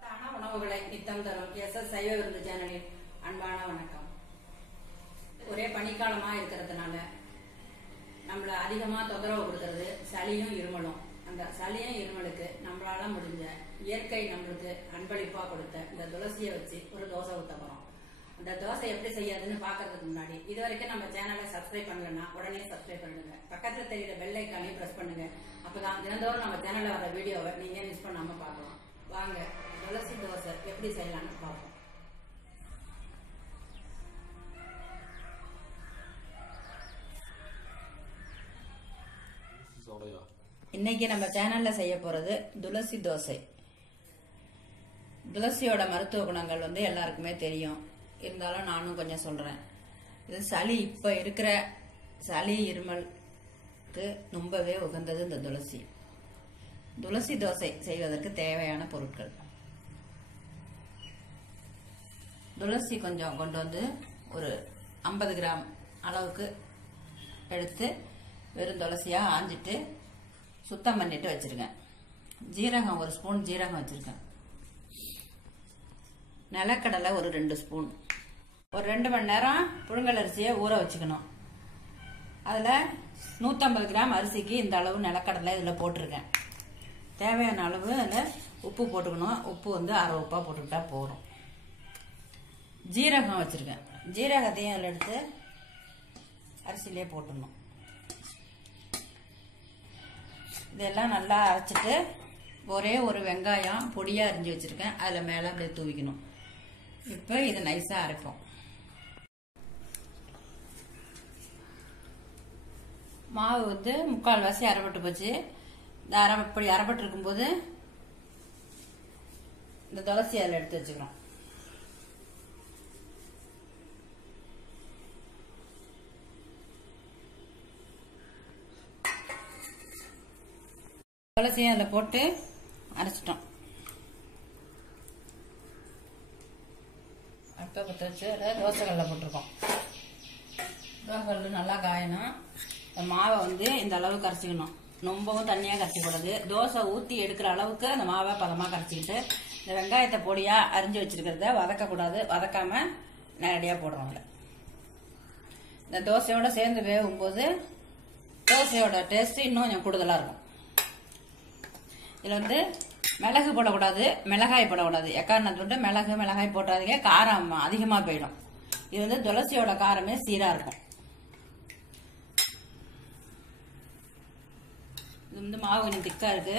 சத்தான உணவுகளை நித்தம் தரும் எஸ்எஸ் சைவ விருந்து சேனலின் அன்பான வணக்கம். ஒரே பனிக்காலமா இருக்கிறதுனால நம்மள அதிகமா தொந்தரவு கொடுக்கறது சளியும் இருமலும். அந்த சளியும் இருமலுக்கு நம்மளால முடிஞ்ச இயற்கை நம்மளுக்கு அன்பளிப்பா கொடுத்த இந்த துளசியை வச்சு ஒரு தோசை ஊத்த போறோம். அந்த தோசை எப்படி செய்யாதுன்னு பாக்குறதுக்கு முன்னாடி இது வரைக்கும் நம்ம சேனலை சப்ஸ்கிரைப் பண்ணலன்னா உடனே சப்ஸ்கிரைப் பண்ணுங்க. பக்கத்துல தெரியுற பெல் ஐக்கானையும் பிரஸ் பண்ணுங்க. அப்பதான் தினந்தோறும் நம்ம சேனல்ல வர வீடியோவை நீங்க மிஸ் பண்ணாம பார்க்கலாம். வாங்க துளசி தோசை எப்படி செய்யலாம்னு பார்ப்போம். இன்னைக்கு நம்ம சேனல்ல செய்ய போறது துளசி தோசை. துளசியோட மருத்துவ குணங்கள் எல்லாருக்குமே தெரியும். இருந்தாலும் நானும் கொஞ்சம் சொல்றேன். இது சளி, இப்ப இருக்கிற சளி இருமலுக்கு ரொம்பவே உகந்தது இந்த துளசி. துளசி தோசை செய்வதற்கு தேவையான பொருட்கள்: துளசி கொஞ்சம் கொண்டு வந்து ஒரு 50 கிராம் அளவுக்கு எடுத்து வெறும் துளசியா ஆஞ்சிட்டு சுத்தம் பண்ணிட்டு வச்சிருக்கேன். ஜீரகம் 1 ஸ்பூன் ஜீரகம் வச்சிருக்கேன். நிலக்கடலை ஒரு 2 ஸ்பூன். ஒரு 2 மணி நேரம் புழுங்கல் அரிசியை ஊற வச்சுக்கணும். அதுல 150 கிராம் அரிசிக்கு இந்த அளவு நிலக்கடலை இதுல போட்டிருக்கேன். தேவையான அளவு அதில் உப்பு போட்டுக்கணும். உப்பு அரை உப்பா போட்டுக்கிட்டா போதும். ஜீரகம் வச்சிருக்கேன். ஜீரகத்தையும் அதில் எடுத்து அரிசியிலே போட்டுடணும். இதெல்லாம் நல்லா அரைச்சிட்டு ஒரே ஒரு வெங்காயம் பொடியா அரிஞ்சு வச்சிருக்கேன். அதுல மேல அப்படியே தூவிக்கணும். இப்ப இதை நைஸா அரைப்போம். மாவு 3/4 அரைப்பட்டு போச்சு. இந்த இப்படி அரைப்பட்டு இருக்கும்போது இந்த துளசி அதில் எடுத்து வச்சுக்கிறோம். துளசியை அதில் போட்டு அரைச்சிட்டோம். அடுத்த பற்ற வச்சு அதில் தோசைக்கல்ல போட்டிருக்கோம். தோசைக்கல் நல்லா காயணும். இந்த மாவை இந்த அளவு கரைச்சிக்கணும். ரொம்பவும் தண்ணியா கரைச்சிக்கூடாது. தோசை ஊற்றி எடுக்கிற அளவுக்கு அந்த மாவை பதமா கரைச்சிக்கிட்டு இந்த வெங்காயத்தை பொடியா அரிஞ்சு வச்சிருக்கிறத வதக்கக்கூடாது. வதக்காம நேரடியா போடுறோம். இந்த தோசையோட சேர்ந்து வேகும்போது தோசையோட டேஸ்ட் இன்னும் கொஞ்சம் கூடுதலா இருக்கும். இதுல மிளகு போடக்கூடாது, மிளகாய் போடக்கூடாது. எக்காரணத்தோட மிளகாய் போட்டாதீங்க, காரம் அதிகமா போயிடும். இது துளசியோட காரமே சீரா இருக்கும். இது மாவு கொஞ்சம் திக்கா இருக்கு.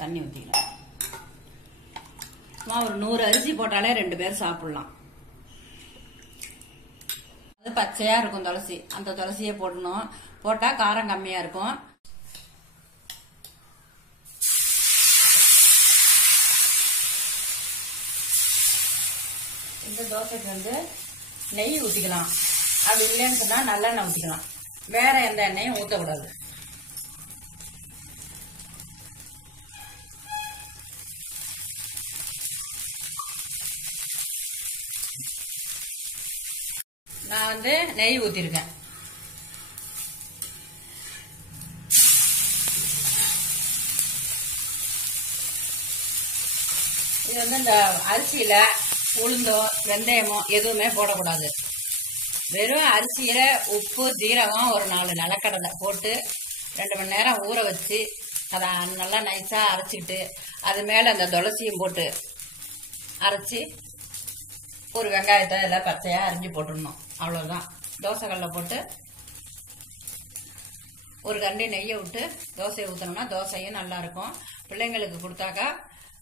தண்ணி ஊத்திக்கலாம். ஒரு 100 அரிசி போட்டாலே 2 பேர் சாப்பிடலாம். அது பச்சையா இருக்கும் துளசி. அந்த துளசியை போடணும். போட்டா காரம் கம்மியா இருக்கும். இந்த தோசைக்கு நெய் ஊத்திக்கலாம். அப்படி இல்லைன்னு சொன்னா நல்லெண்ணெய் ஊத்திக்கலாம். வேற எந்த எண்ணெயும் ஊத்தக்கூடாது. நான் நெய் ஊத்திருக்கேன். இது இந்த அரிசியில உளுந்தோ வெந்தயமோ எதுவுமே போடக்கூடாது. வெறும் அரிசியில உப்பு, ஜீரகம், ஒரு 4 நிலக்கடலை போட்டு 2 மணி நேரம் ஊற வச்சு அதை நல்லா நைஸா அரைச்சிக்கிட்டு அது மேல அந்த துளசியும் போட்டு அரைச்சி ஒரு வெங்காயத்தை எல்லாம் பச்சையா அரிஞ்சு போட்டுடணும். அவ்வளவுதான். தோசைக்கல்ல போட்டு ஒரு கண்டி நெய்யை விட்டு தோசையை ஊத்தணும்னா தோசையும் நல்லா இருக்கும். பிள்ளைங்களுக்கு கொடுத்தாக்கா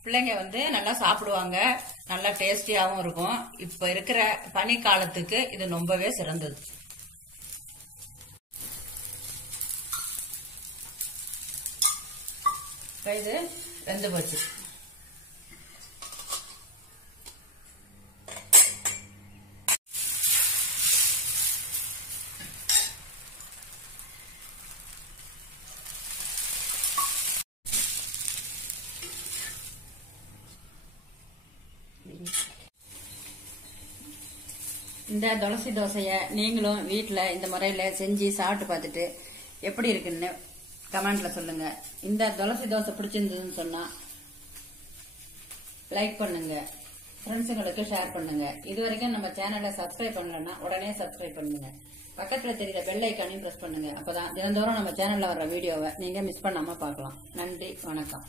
பிள்ளைங்க நல்லா சாப்பிடுவாங்க. நல்லா டேஸ்டியாவும் இருக்கும். இப்ப இருக்கிற பனி காலத்துக்கு இது ரொம்பவே சிறந்தது. இது வெந்து போச்சு. இந்த துளசி தோசைய நீங்களும் வீட்டுல இந்த முறையில செஞ்சு சாப்பிட்டு பார்த்துட்டு எப்படி இருக்குன்னு கமெண்ட்ல சொல்லுங்க. இந்த துளசி தோசை பிடிச்சிருந்ததுன்னு சொன்னா லைக் பண்ணுங்க, ஃப்ரெண்ட்ஸுங்களுக்கு ஷேர் பண்ணுங்க. இது வரைக்கும் நம்ம சேனலை சப்ஸ்கிரைப் பண்ணலன்னா உடனே சப்ஸ்கிரைப் பண்ணுங்க. பக்கத்துல தெரியுற பெல் ஐக்கானையும் பிரஸ் பண்ணுங்க. அப்பதான் தினந்தோறும் நம்ம சேனல்ல வர்ற வீடியோவை நீங்க மிஸ் பண்ணாம பார்க்கலாம். நன்றி, வணக்கம்.